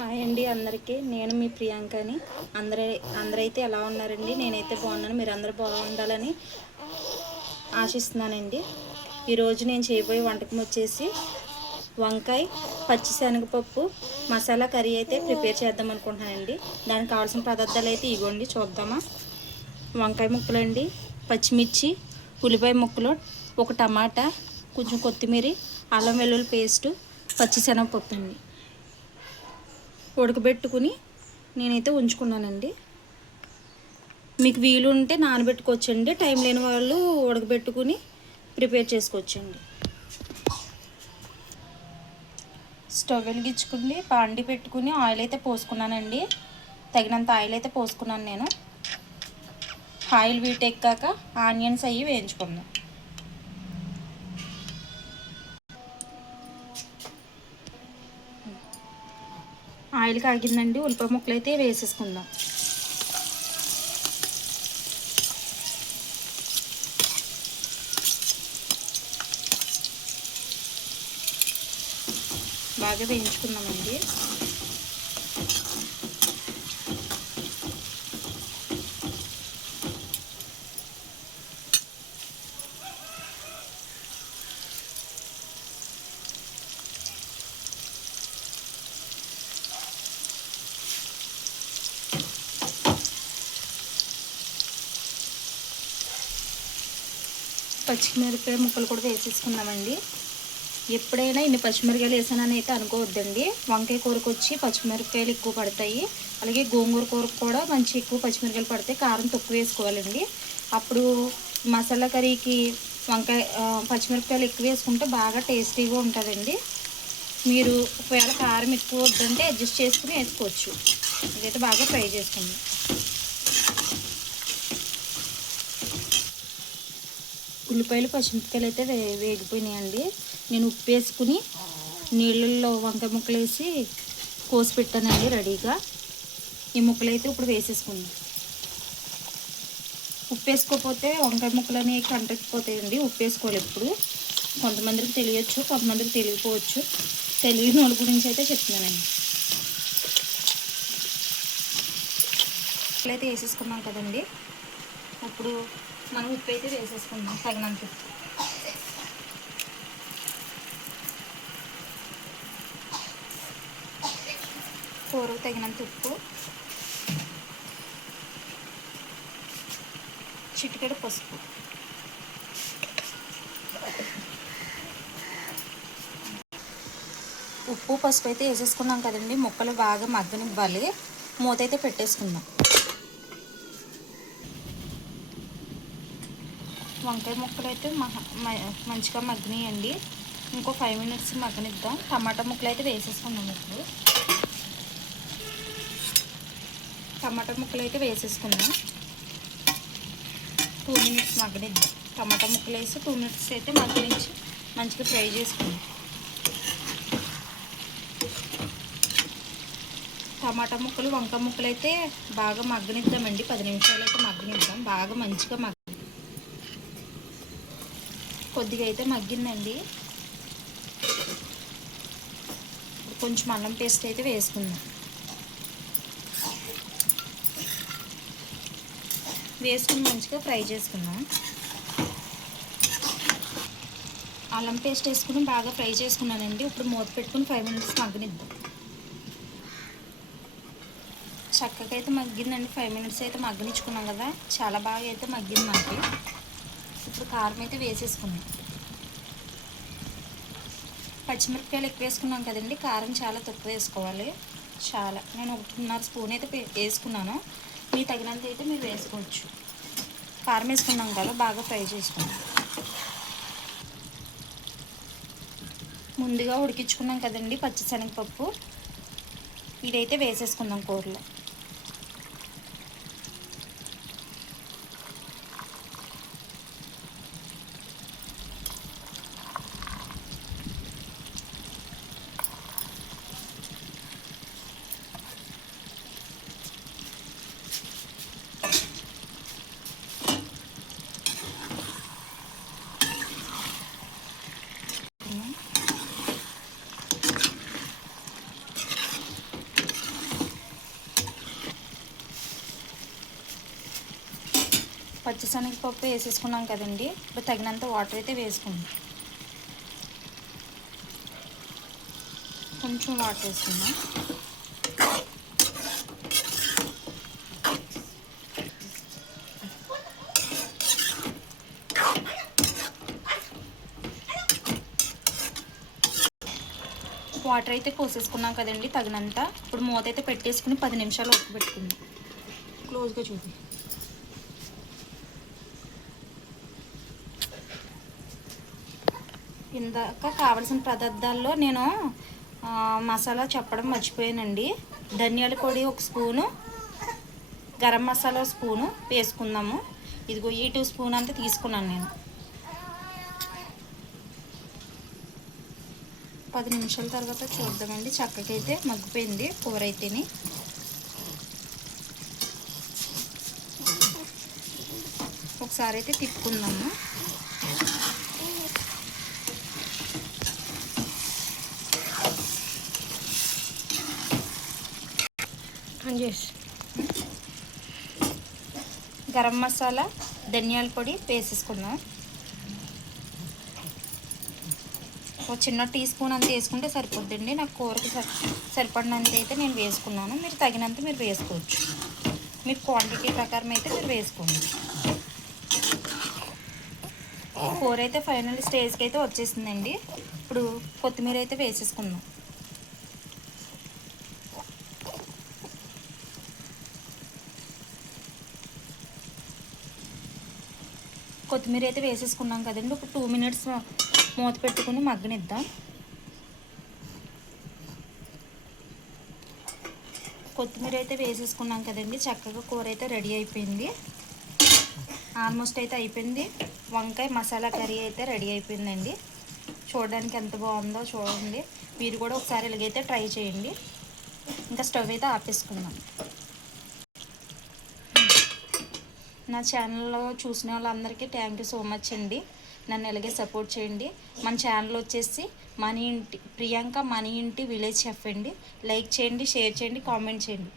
Hi అండి అందరికీ. నేను మీ ప్రియాంకని. అందరైతే ఎలా ఉన్నారండి? నేనైతే బాగున్నాను. మీరు అందరూ బాగుండాలని ఆశిస్తున్నానండి. ఈరోజు నేను చేయబోయే వంటకం వచ్చేసి వంకాయ పచ్చిశనగపప్పు మసాలా కర్రీ అయితే ప్రిపేర్ చేద్దాం అనుకుంటున్నానండి. దానికి కావాల్సిన పదార్థాలు అయితే ఇగోండి, చూద్దామా. వంకాయ ముక్కలు అండి, పచ్చిమిర్చి, ఉల్లిపాయ ముక్కలు, ఒక టమాటా, కొంచెం కొత్తిమీర, అల్లం వెల్లుల్లి పేస్టు, పచ్చిశనగపప్పు అండి ఉడకబెట్టుకుని నేనైతే ఉంచుకున్నానండి. మీకు వీలు ఉంటే నానబెట్టుకోవచ్చండి, టైం లేని వాళ్ళు ఉడకబెట్టుకుని ప్రిపేర్ చేసుకోవచ్చండి. స్టవ్ వెలిగించుకుని బాండి పెట్టుకుని ఆయిల్ అయితే పోసుకున్నానండి. తగినంత ఆయిల్ అయితే పోసుకున్నాను నేను. ఆయిల్ వీటెక్కాక ఆనియన్స్ అవి వేయించుకుందాం. ఆయిల్ కాగిందండి, ఉల్లిపాయ ముక్కలు అయితే వేసేసుకుందాం. బాగా వేయించుకుందామండి. పచ్చిమిరపకాయ ముక్కలు కూడా వేసేసుకుందామండి. ఎప్పుడైనా ఇన్ని పచ్చిమిరపకాయలు వేసానని అయితే అనుకోవద్దండి. వంకాయ కూరకు వచ్చి పచ్చిమిరపకాయలు ఎక్కువ పడతాయి. అలాగే గోంగూర కూరకు కూడా మంచి ఎక్కువ పచ్చిమిరపకాయలు పడతాయి. కారం తక్కువ వేసుకోవాలండి. అప్పుడు మసాలా కర్రీకి వంకాయ పచ్చిమిరపకాయలు ఎక్కువ వేసుకుంటే బాగా టేస్టీగా ఉంటుందండి. మీరు ఒకవేళ కారం ఎక్కువ వద్దంటే అడ్జస్ట్ చేసుకుని వేసుకోవచ్చు. ఇదైతే బాగా ఫ్రై చేసుకుందాం. ఉల్లిపాయలు పచ్చిమిరపకాయలు అయితే వేగిపోయినాయండి. నేను ఉప్పు వేసుకుని నీళ్ళల్లో వంకాయ ముక్కలు వేసి కోసి పెట్టానండి రెడీగా. ఈ ముక్కలు అయితే ఇప్పుడు వేసేసుకుందాం. ఉప్పు వేసుకోకపోతే వంకాయ ముక్కలు అనేవి కంటకపోతాయండి. ఉప్పు వేసుకోవాలి ఎప్పుడు. కొంతమందికి తెలియచ్చు, కొంతమందికి తెలియకపోవచ్చు. తెలియని వాళ్ళ గురించి అయితే చెప్తున్నానండి. అయితే వేసేసుకున్నాం కదండి. ఇప్పుడు మనం ఉప్పు అయితే వేసేసుకుందాం, తగినంత ఉప్పు. కూరకు తగినంత ఉప్పు, చిటికెడు పసుపు, ఉప్పు పసుపు అయితే వేసేసుకున్నాం కదండి. ముక్కలు బాగా మగ్గనివ్వాలి. మూత అయితే పెట్టేసుకుందాం. వంకాయ ముక్కలు అయితే మంచిగా మగ్గినాయండి. ఇంకో 5 మినిట్స్ మగ్గనిద్దాం. టమాటా ముక్కలు అయితే వేసేసుకుందాం. ఇప్పుడు టమాటా ముక్కలు అయితే వేసేసుకుందాం. 2 మినిట్స్ మగ్గనిద్దాం. టమాటా ముక్కలు వేసి 2 మినిట్స్ అయితే మగ్గనిచ్చి మంచిగా ఫ్రై చేసుకుందాం. టమాటా ముక్కలు వంకాయ ముక్కలు అయితే బాగా మగ్గనిద్దామండి. 10 నిమిషాలు అయితే మగ్గనిద్దాం. బాగా మంచిగా కొద్దిగా అయితే మగ్గిందండి. కొంచెం అల్లం పేస్ట్ అయితే వేసుకుందాం. వేసుకుని మంచిగా ఫ్రై చేసుకుందాం. అల్లం పేస్ట్ వేసుకుని బాగా ఫ్రై చేసుకున్నానండి. ఇప్పుడు మూత పెట్టుకుని 5 మినిట్స్ మగ్గనిద్దాం. చక్కగా అయితే మగ్గిందండి. 5 మినిట్స్ అయితే మగ్గనిచ్చుకున్నాం కదా. చాలా బాగా అయితే మగ్గింది మనకి. ఇప్పుడు కారం అయితే వేసేసుకున్నాం. పచ్చిమిరపకాయలు ఎక్కువ వేసుకున్నాం కదండి. కారం చాలా తక్కువ వేసుకోవాలి. నేను 1.5 స్పూన్ అయితే వేసుకున్నాను. మీ తగినంత అయితే మీరు వేసుకోవచ్చు. కారం వేసుకున్నాం కదా, బాగా ఫ్రై చేసుకున్నాం. ముందుగా ఉడికించుకున్నాం కదండి పచ్చిశనగపప్పు, ఇదైతే వేసేసుకుందాం కూరలో. పచ్చిశనగపప్పు వేసేసుకున్నాం కదండి. ఇప్పుడు తగినంత వాటర్ అయితే వేసుకుందాం. కొంచెం వాటర్ వేసుకుందాం. వాటర్ అయితే పోసేసుకున్నాం కదండి తగినంత. ఇప్పుడు మూత అయితే పెట్టేసుకుని 10 నిమిషాలు ఉడకబెట్టుకుందాం. క్లోజ్గా చూపి. ఇందాక కావలసిన పదార్థాల్లో నేను మసాలా చెప్పడం మర్చిపోయానండి. ధనియాల పొడి 1 స్పూను, గరం మసాలా స్పూను వేసుకుందాము. ఇదిగో ఈ 2 స్పూన్ అంతా తీసుకున్నాను నేను. 10 నిమిషాల తర్వాత చూద్దామండి. చక్కగా అయితే మగ్గిపోయింది కూర అయితేని. ఒకసారి అయితే తిప్పుకుందాము. గరం మసాలా, ధనియాల పొడి వేసేసుకుందాం. ఒక చిన్న టీ స్పూన్ అంత వేసుకుంటే సరిపోద్దండి. నాకు కూరకి సరిపడినంత అయితే నేను వేసుకున్నాను. మీరు తగినంత మీరు వేసుకోవచ్చు. మీరు క్వాంటిటీ ప్రకారం అయితే మీరు వేసుకోండి. కూర అయితే ఫైనల్ స్టేజ్కి అయితే వచ్చేసిందండి. ఇప్పుడు కొత్తిమీర అయితే వేసేసుకుందాం. కొత్తిమీర అయితే వేసేసుకున్నాం కదండి. ఒక 2 మినిట్స్ మూత పెట్టుకుని మగ్గనిద్దాం. కొత్తిమీర అయితే వేసేసుకున్నాం కదండి. చక్కగా కూర అయితే రెడీ అయిపోయింది. ఆల్మోస్ట్ అయితే అయిపోయింది. వంకాయ మసాలా కర్రీ అయితే రెడీ అయిపోయిందండి. చూడడానికి ఎంత బాగుందో చూడండి. మీరు కూడా ఒకసారి ఇలాగైతే ట్రై చేయండి. ఇంకా స్టవ్ అయితే ఆపేసుకుందాం. నా ఛానల్లో చూసిన వాళ్ళందరికీ థ్యాంక్ యూ సో మచ్ అండి. నన్ను ఇలాగే సపోర్ట్ చేయండి. మన ఛానల్ వచ్చేసి ప్రియాంక మన ఇంటి విలేజ్ చెఫ్ అండి. లైక్ చేయండి, షేర్ చేయండి, కామెంట్ చేయండి.